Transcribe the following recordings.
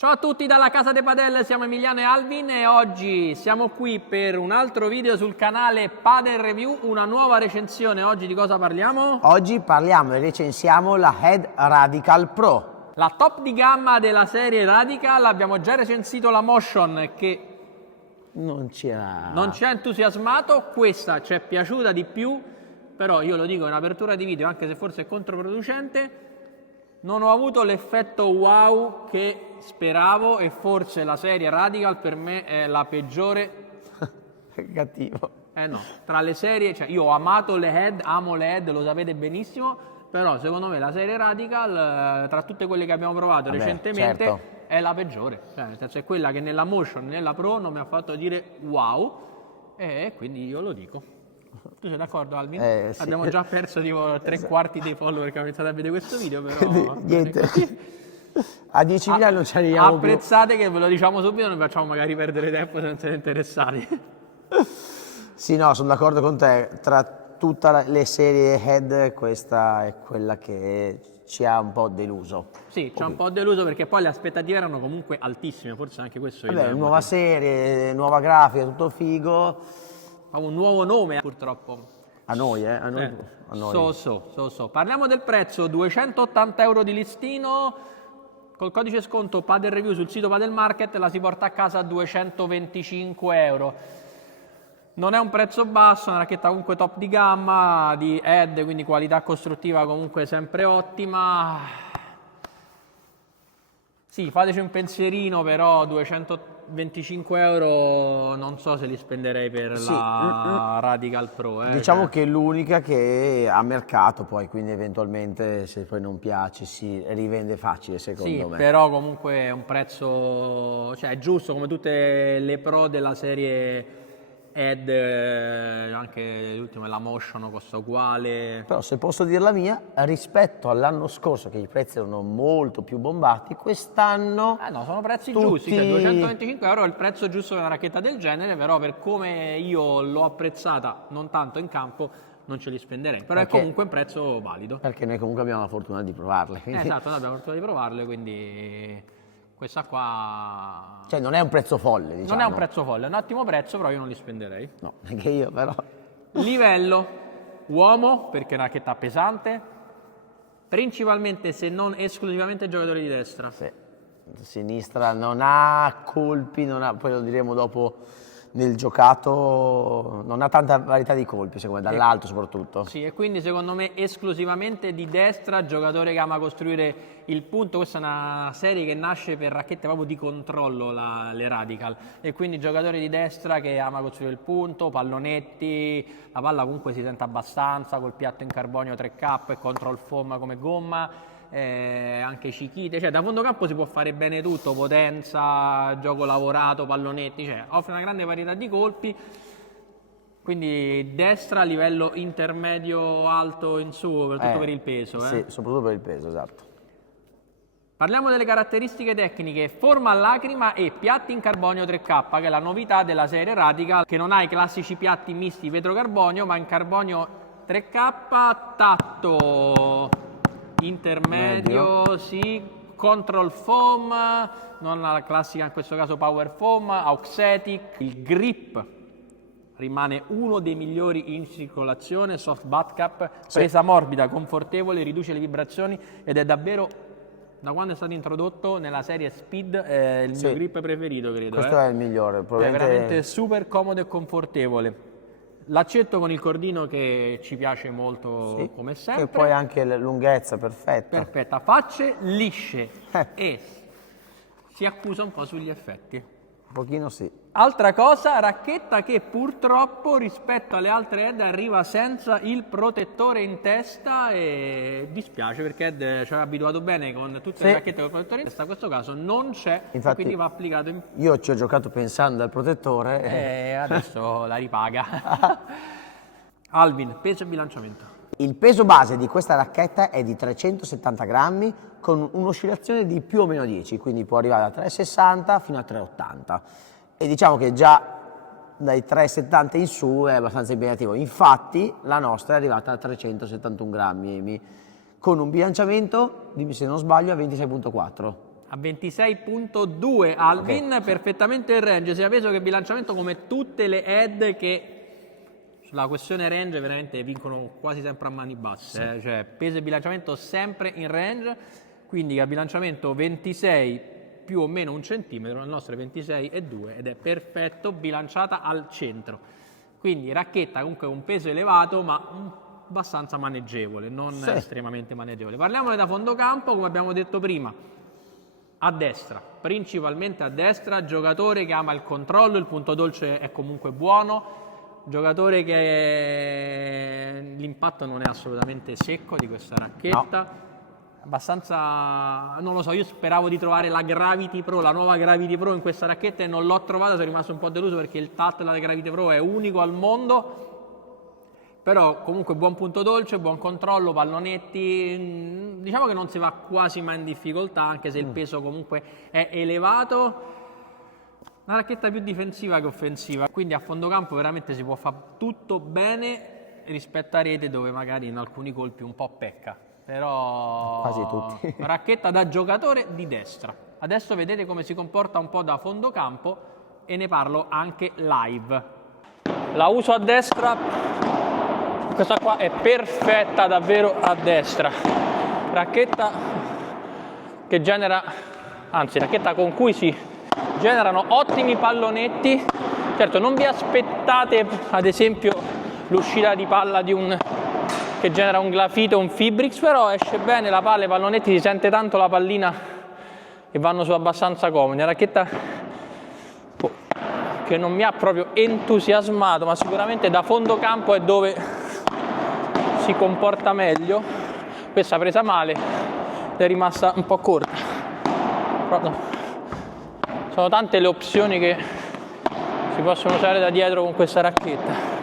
Ciao a tutti dalla Casa dei Padel, siamo Emiliano e Alvin e oggi siamo qui per un altro video sul canale Padel Review, una nuova recensione. Oggi di cosa parliamo? Oggi parliamo e recensiamo la Head Radical Pro. La top di gamma della serie Radical, abbiamo già recensito la Motion che non ci ha entusiasmato, questa ci è piaciuta di più, però io lo dico in apertura di video, anche se forse è controproducente, non ho avuto l'effetto wow che speravo e forse la serie Radical per me è la peggiore. Cattivo. No, tra le serie, cioè io ho amato le Head, amo le Head, lo sapete benissimo, però secondo me la serie Radical, tra tutte quelle che abbiamo provato recentemente, certo, è la peggiore. Cioè, nel senso è quella che nella Motion, nella Pro non mi ha fatto dire wow, e quindi io lo dico. Tu sei d'accordo, Alvin? Sì. Abbiamo già perso tipo 3/4 dei follower che hanno iniziato a vedere questo video, però niente. A 10.000 non ci arriviamo apprezzate più. Che ve lo diciamo subito, non facciamo magari perdere tempo se non siete interessati. Sì, no, sono d'accordo con te. Tra tutte le serie Head, questa è quella che ci ha un po' deluso. Sì, ci ha un po' deluso perché poi le aspettative erano comunque altissime, forse anche questo è il Nuova serie, nuova grafica, tutto figo. Ha un nuovo nome purtroppo. A noi. A noi. So. Parliamo del prezzo, 280 euro di listino, col codice sconto Padel Review sul sito Padel Market la si porta a casa a 225 euro. Non è un prezzo basso, è una racchetta comunque top di gamma, di head, quindi qualità costruttiva comunque sempre ottima. Sì, fateci un pensierino, però 225 euro non so se li spenderei per la Radical Pro. Diciamo che è l'unica che ha mercato poi, quindi eventualmente se poi non piace si rivende facile secondo me. Sì, però comunque è un prezzo, cioè è giusto come tutte le Pro della serie Head, anche l'ultima la Motion costa uguale. Però se posso dire la mia, rispetto all'anno scorso che i prezzi erano molto più bombati, quest'anno no, sono prezzi giusti, cioè 225 euro è il prezzo giusto per una racchetta del genere, però per come io l'ho apprezzata, non tanto in campo, non ce li spenderei, però è comunque un prezzo valido. Perché noi comunque abbiamo la fortuna di provarle. Quindi... Esatto, noi abbiamo la fortuna di provarle, quindi questa qua... Cioè non è un prezzo folle, diciamo. Non è un prezzo folle, è un ottimo prezzo, però io non li spenderei. No, anche io però. Livello uomo, perché è una racchetta pesante, principalmente se non esclusivamente giocatori di destra. Sì, sinistra non ha colpi, poi lo diremo dopo nel giocato, non ha tanta varietà di colpi, secondo me, dall'alto soprattutto. Sì, e quindi secondo me esclusivamente di destra, giocatore che ama costruire il punto. Questa è una serie che nasce per racchette proprio di controllo, le Radical, e quindi giocatore di destra che ama costruire il punto, pallonetti, la palla comunque si sente abbastanza, col piatto in carbonio 3K e control foam come gomma. Anche cichite, cioè da fondo campo si può fare bene tutto, potenza, gioco lavorato, pallonetti, cioè offre una grande varietà di colpi, quindi destra a livello intermedio alto in su, soprattutto per il peso. Sì, soprattutto per il peso, esatto. Parliamo delle caratteristiche tecniche: forma a lacrima e piatti in carbonio 3K, che è la novità della serie Radical, che non ha i classici piatti misti vetro-carbonio, ma in carbonio 3K, tatto intermedio, sì, control foam, non la classica in questo caso power foam, auxetic. Il grip rimane uno dei migliori in circolazione, soft butt cap, presa morbida, confortevole, riduce le vibrazioni ed è davvero, da quando è stato introdotto nella serie Speed, il mio grip preferito, credo. Questo è il migliore, probabilmente... È veramente super comodo e confortevole. L'accetto con il cordino che ci piace molto, come sempre. E poi anche la lunghezza, perfetta. Perfetta, facce lisce e si accusa un po' sugli effetti. Un pochino sì. Altra cosa, racchetta che purtroppo rispetto alle altre Head arriva senza il protettore in testa e dispiace perché Head ci ha abituato bene con tutte le racchette con il protettore in testa, in questo caso non c'è, infatti, quindi va applicato in... Io ci ho giocato pensando al protettore e adesso la ripaga. Alvin, peso e bilanciamento. Il peso base di questa racchetta è di 370 grammi con un'oscillazione di più o meno 10, quindi può arrivare da 3,60 fino a 3,80 e diciamo che già dai 3,70 in su è abbastanza impegnativo. Infatti la nostra è arrivata a 371 grammi con un bilanciamento, dimmi se non sbaglio, a 26,4. A 26.2 Alvin, perfettamente in range, sia peso che bilanciamento come tutte le head che sulla questione range veramente vincono quasi sempre a mani basse, Sì. cioè peso e bilanciamento sempre in range, quindi a bilanciamento 26 più o meno un centimetro, la nostra è 26,2 ed è perfetto, bilanciata al centro. Quindi racchetta comunque con un peso elevato ma abbastanza maneggevole, non estremamente maneggevole. Parliamone da fondo campo, come abbiamo detto prima. A destra, principalmente a destra, giocatore che ama il controllo, il punto dolce è comunque buono, giocatore che l'impatto non è assolutamente secco di questa racchetta, abbastanza, non lo so, io speravo di trovare la Gravity Pro, la nuova Gravity Pro in questa racchetta e non l'ho trovata, sono rimasto un po' deluso perché il tatto della Gravity Pro è unico al mondo. Però comunque buon punto dolce, buon controllo, pallonetti, diciamo che non si va quasi mai in difficoltà anche se il peso comunque è elevato. Una racchetta più difensiva che offensiva, quindi a fondo campo veramente si può fare tutto bene rispetto a rete dove magari in alcuni colpi un po' pecca. Però quasi tutti. Racchetta da giocatore di destra. Adesso vedete come si comporta un po' da fondo campo e ne parlo anche live. La uso a destra. Questa qua è perfetta davvero a destra, racchetta che genera, anzi racchetta con cui si generano ottimi pallonetti. Certo non vi aspettate ad esempio l'uscita di palla che genera un Glafite o un Fibrix, però esce bene la palla, i pallonetti, si sente tanto la pallina e vanno su abbastanza comodi. Una racchetta che non mi ha proprio entusiasmato, ma sicuramente da fondo campo è dove si comporta meglio. Questa presa male è rimasta un po' corta. Però sono tante le opzioni che si possono usare da dietro con questa racchetta.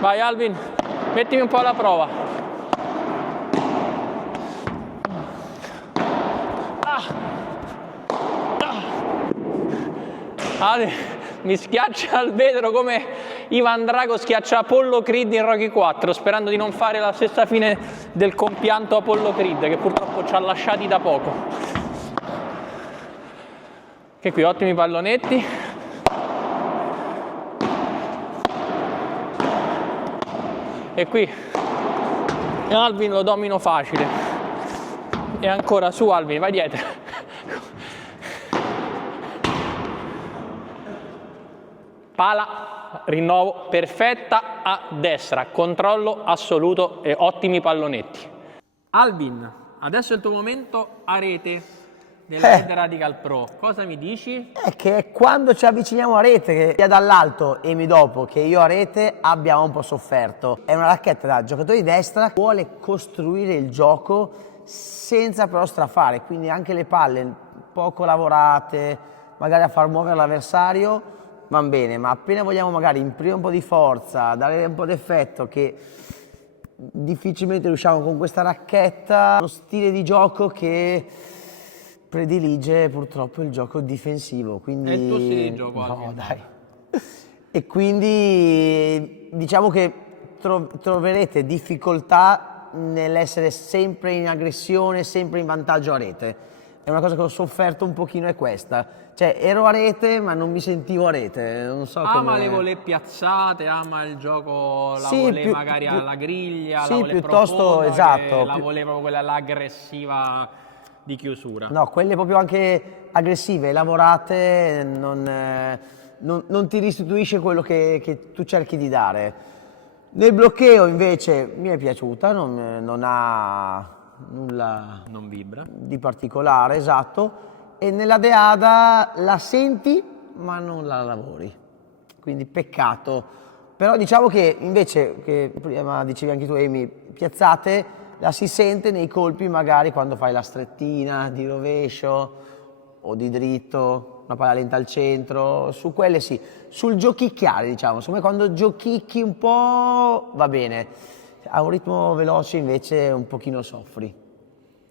Vai Alvin, mettimi un po' alla prova. Mi schiaccia al vetro come Ivan Drago schiaccia Apollo Creed in Rocky 4, sperando di non fare la stessa fine del compianto Apollo Creed che purtroppo ci ha lasciati da poco. Che qui ottimi pallonetti. E qui Alvin lo domino facile. E ancora su Alvin, vai dietro. Pala, rinnovo, perfetta a destra, controllo assoluto e ottimi pallonetti. Alvin, adesso è il tuo momento a rete della Red Radical Pro. Cosa mi dici? È che quando ci avviciniamo a rete, che sia dall'alto e mi dopo che io a rete abbiamo un po' sofferto. È una racchetta da giocatore di destra, vuole costruire il gioco senza però strafare, quindi anche le palle poco lavorate, magari a far muovere l'avversario, van bene, ma appena vogliamo magari imprimere un po' di forza, dare un po' d'effetto che difficilmente riusciamo con questa racchetta, uno stile di gioco che predilige purtroppo il gioco difensivo, quindi... È il tuo stile di gioco, no, dai. E quindi diciamo che troverete difficoltà nell'essere sempre in aggressione, sempre in vantaggio a rete. È una cosa che ho sofferto un pochino, è questa. Cioè, ero a rete, ma non mi sentivo a rete. Non so ama le volée piazzate, ama il gioco, la sì, volée magari alla griglia, sì, la volée piuttosto, profonda, esatto, la volée proprio quella là aggressiva di chiusura. No, quelle proprio anche aggressive, lavorate, non ti restituisce quello che tu cerchi di dare. Nel bloqueo invece mi è piaciuta, non ha nulla non vibra di particolare, esatto, e nella Deada la senti ma non la lavori, quindi peccato. Però diciamo che invece, che prima dicevi anche tu Amy, piazzate la si sente nei colpi magari quando fai la strettina di rovescio o di dritto, una palla lenta al centro, su quelle sì. Sul giochicchiare, diciamo, secondo me quando giochicchi un po' va bene, a un ritmo veloce invece un pochino soffri.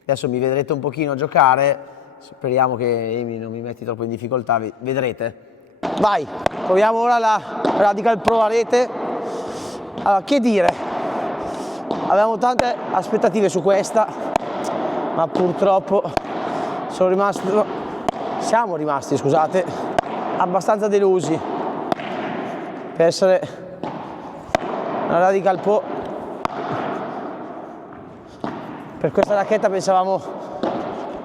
Adesso mi vedrete un pochino giocare, speriamo che Amy non mi metti troppo in difficoltà, vedrete. Vai, proviamo ora la Radical Pro a rete. Allora, che dire? Avevamo tante aspettative su questa, ma purtroppo siamo rimasti, scusate, abbastanza delusi per essere una Radical Pro. Per questa racchetta pensavamo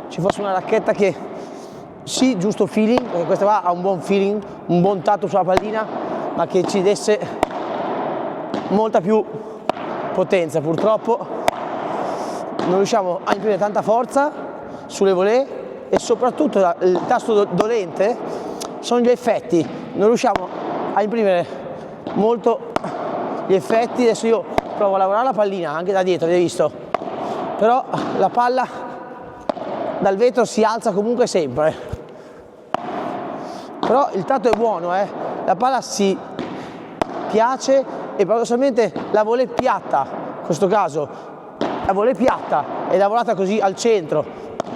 ci fosse una racchetta che sì, giusto feeling, perché questa qua ha un buon feeling, un buon tatto sulla pallina, ma che ci desse molta più potenza. Purtroppo non riusciamo a imprimere tanta forza sulle volée e soprattutto il tasto dolente sono gli effetti, non riusciamo a imprimere molto gli effetti. Adesso io provo a lavorare la pallina anche da dietro, avete visto, però la palla dal vetro si alza comunque sempre, però il tatto è buono, la palla si piace e paradossalmente la volée piatta, in questo caso la volée piatta è lavorata così al centro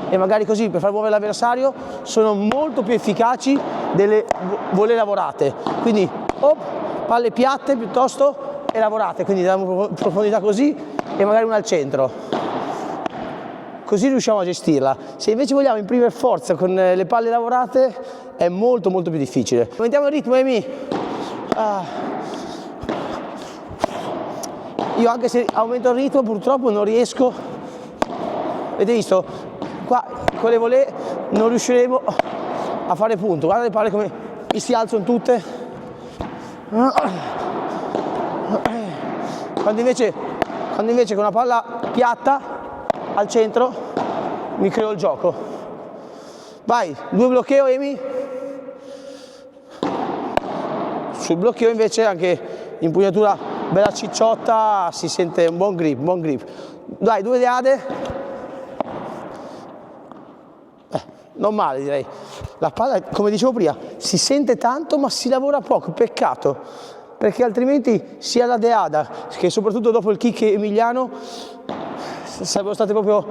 e magari così per far muovere l'avversario sono molto più efficaci delle volée lavorate, quindi palle piatte piuttosto e lavorate, quindi diamo profondità così e magari una al centro, così riusciamo a gestirla. Se invece vogliamo imprimere forza con le palle lavorate è molto molto più difficile. Aumentiamo il ritmo, Amy. Io anche se aumento il ritmo purtroppo non riesco, avete visto, qua con le volée non riusciremo a fare punto. Guarda le palle come mi si alzano tutte, quando invece con una palla piatta al centro mi creo il gioco. Vai, 2 bloqueo, Amy. Sul bloqueo invece anche impugnatura bella cicciotta, si sente un buon grip, Dai, 2 deade. Non male direi. La palla, come dicevo prima, si sente tanto ma si lavora poco, peccato, perché altrimenti sia la deada che soprattutto dopo il kick emiliano sarebbero state proprio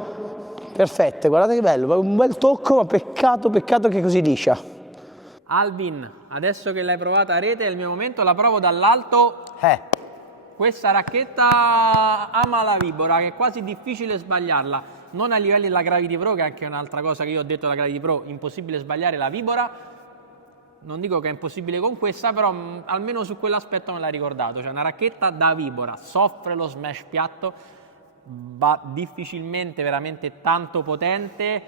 perfette. Guardate che bello, un bel tocco, ma peccato che è così liscia. Alvin, adesso che l'hai provata a rete è il mio momento, la provo dall'alto. Questa racchetta ama la vibora, che è quasi difficile sbagliarla. Non a livelli della Gravity Pro, che è anche un'altra cosa che io ho detto della Gravity Pro, impossibile sbagliare la vibora. Non dico che è impossibile con questa, però almeno su quell'aspetto me l'ha ricordato. Cioè una racchetta da vibora, soffre lo smash piatto, va difficilmente veramente tanto potente.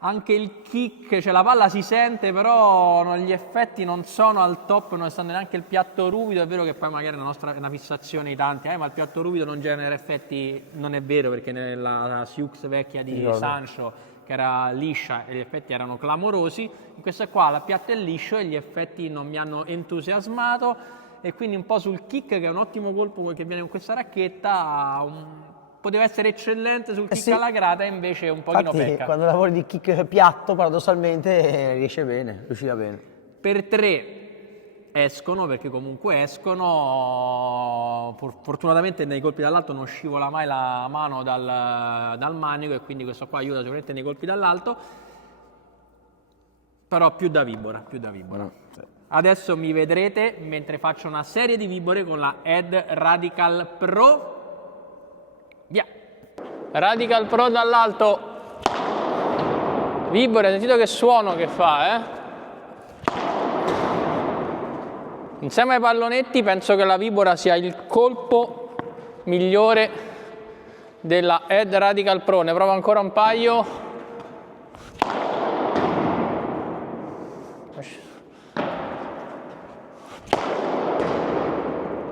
Anche il kick, cioè la palla si sente, però gli effetti non sono al top, non essendo neanche il piatto ruvido. È vero che poi magari è una fissazione di tanti, ma il piatto ruvido non genera effetti, non è vero, perché nella Siux vecchia di Sancho, che era liscia e gli effetti erano clamorosi, in questa qua la piatto è liscio e gli effetti non mi hanno entusiasmato, e quindi un po' sul kick, che è un ottimo colpo che viene con questa racchetta, poteva essere eccellente sul kick alla grata, e invece un pochino pecca. Quando lavori di kick piatto, paradossalmente riusciva bene. Per 3 escono, perché comunque escono. Fortunatamente nei colpi dall'alto non scivola mai la mano dal manico, e quindi questo qua aiuta sicuramente nei colpi dall'alto. Però più da vibora. Adesso mi vedrete mentre faccio una serie di vibore con la Ed Radical Pro. Via. Radical Pro dall'alto. Vibore, hai sentito che suono che fa, Insieme ai pallonetti penso che la vibora sia il colpo migliore della Ed Radical Pro. Ne provo ancora un paio.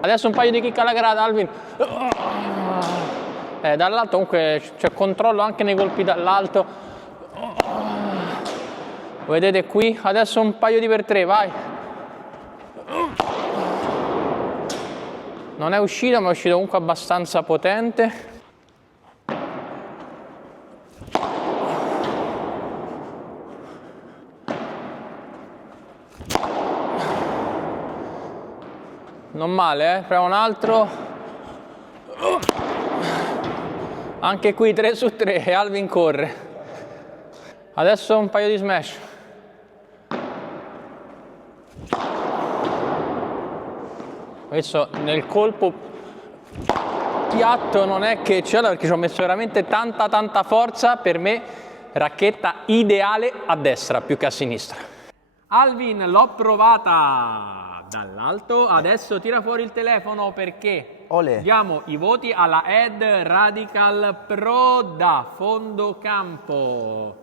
Adesso un paio di kick alla grata, Alvin. Dall'alto comunque c'è controllo anche nei colpi dall'alto. Vedete qui? Adesso un paio di per 3, vai. Non è uscito, ma è uscito comunque abbastanza potente. Non male, proviamo un altro. Anche qui 3 su 3 e Alvin corre. Adesso un paio di smash. Adesso nel colpo piatto non è che c'è, perché ci ho messo veramente tanta forza. Per me racchetta ideale a destra più che a sinistra. Alvin, l'ho provata dall'alto, adesso tira fuori il telefono perché Olè. diamo i voti alla Ed Radical Pro da fondo campo.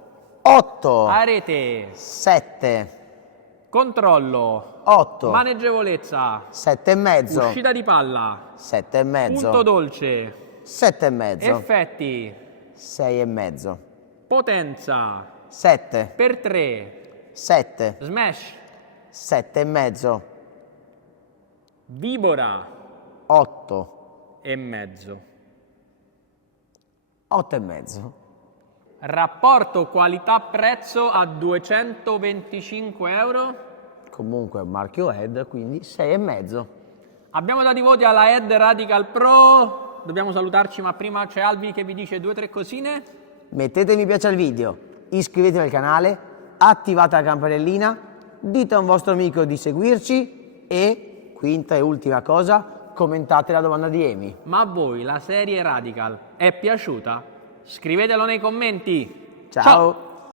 8, A rete, 7, controllo, 8, maneggevolezza, 7,5, uscita di palla, 7,5, punto dolce, 7,5, effetti, 6,5, potenza, 7, per 3, 7, smash, 7,5, vibora 8, e mezzo. 8,5. Rapporto qualità-prezzo a 225 euro. Comunque è un marchio Ed, quindi 6,5. Abbiamo dato i voti alla Ed Radical Pro. Dobbiamo salutarci, ma prima c'è Alvin che vi dice 2 o 3 cosine. Mettete mi piace al video, iscrivetevi al canale, attivate la campanellina, dite a un vostro amico di seguirci e, quinta e ultima cosa, commentate la domanda di Amy. Ma a voi la serie Radical è piaciuta? Scrivetelo nei commenti. Ciao.